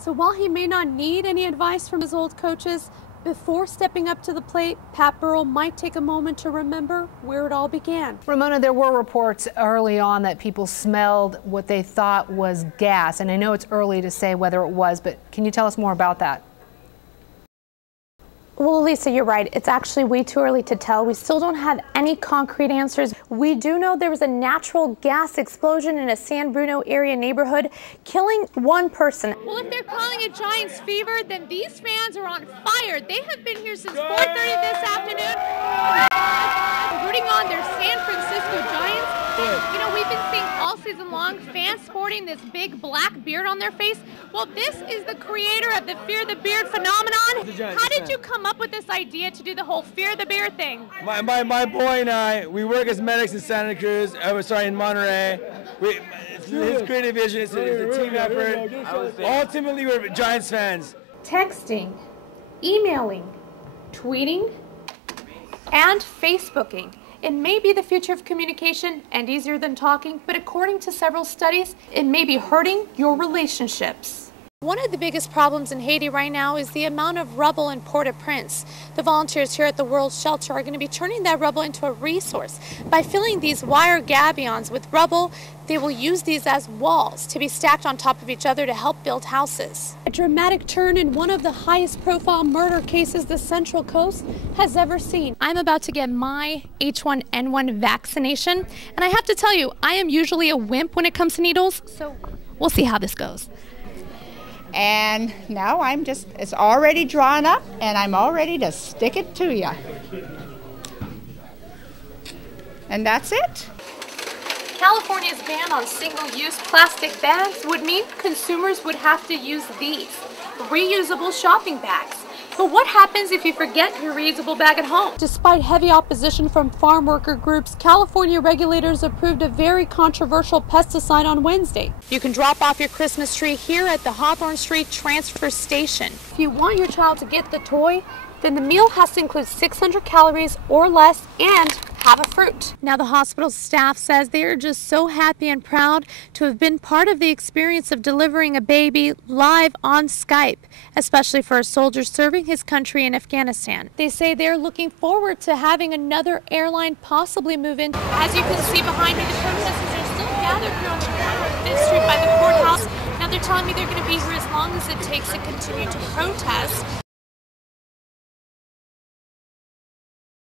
So while he may not need any advice from his old coaches, before stepping up to the plate, Pat Burrell might take a moment to remember where it all began. Ramona, there were reports early on that people smelled what they thought was gas, and I know it's early to say whether it was, but can you tell us more about that? Well, Lisa, you're right. It's actually way too early to tell. We still don't have any concrete answers. We do know there was a natural gas explosion in a San Bruno area neighborhood, killing one person. Well, if they're calling it Giants fever, then these fans are on fire. They have been here since 4:30 this afternoon, rooting on their San Francisco Giants. You know, we've been seeing all season long fans sporting this big black beard on their face. Well, this is the creator of the Fear the Beard phenomenon. How did you come up with this idea to do the whole Fear the Beard thing? My boy and I, we work as medics in Santa Cruz, in Monterey. It's his creative vision, it's a team effort. Ultimately, we're Giants fans. Texting, emailing, tweeting, and Facebooking. It may be the future of communication and easier than talking, but according to several studies, it may be hurting your relationships. One of the biggest problems in Haiti right now is the amount of rubble in Port-au-Prince. The volunteers here at the World Shelter are going to be turning that rubble into a resource. By filling these wire gabions with rubble, they will use these as walls to be stacked on top of each other to help build houses. A dramatic turn in one of the highest profile murder cases the Central Coast has ever seen. I'm about to get my H1N1 vaccination, and I have to tell you, I am usually a wimp when it comes to needles, so we'll see how this goes. And now it's already drawn up, and I'm all ready to stick it to you. And that's it. California's ban on single-use plastic bags would mean consumers would have to use these, reusable shopping bags. But what happens if you forget your reusable bag at home? Despite heavy opposition from farm worker groups, California regulators approved a very controversial pesticide on Wednesday. You can drop off your Christmas tree here at the Hawthorne Street Transfer Station. If you want your child to get the toy, then the meal has to include 600 calories or less and have a fruit. Now, the hospital staff says they are just so happy and proud to have been part of the experience of delivering a baby live on Skype, especially for a soldier serving his country in Afghanistan. They say they're looking forward to having another airline possibly move in. As you can see behind me, the protesters are still gathered here on the corner of Fifth Street by the courthouse. Now, they're telling me they're going to be here as long as it takes to continue to protest.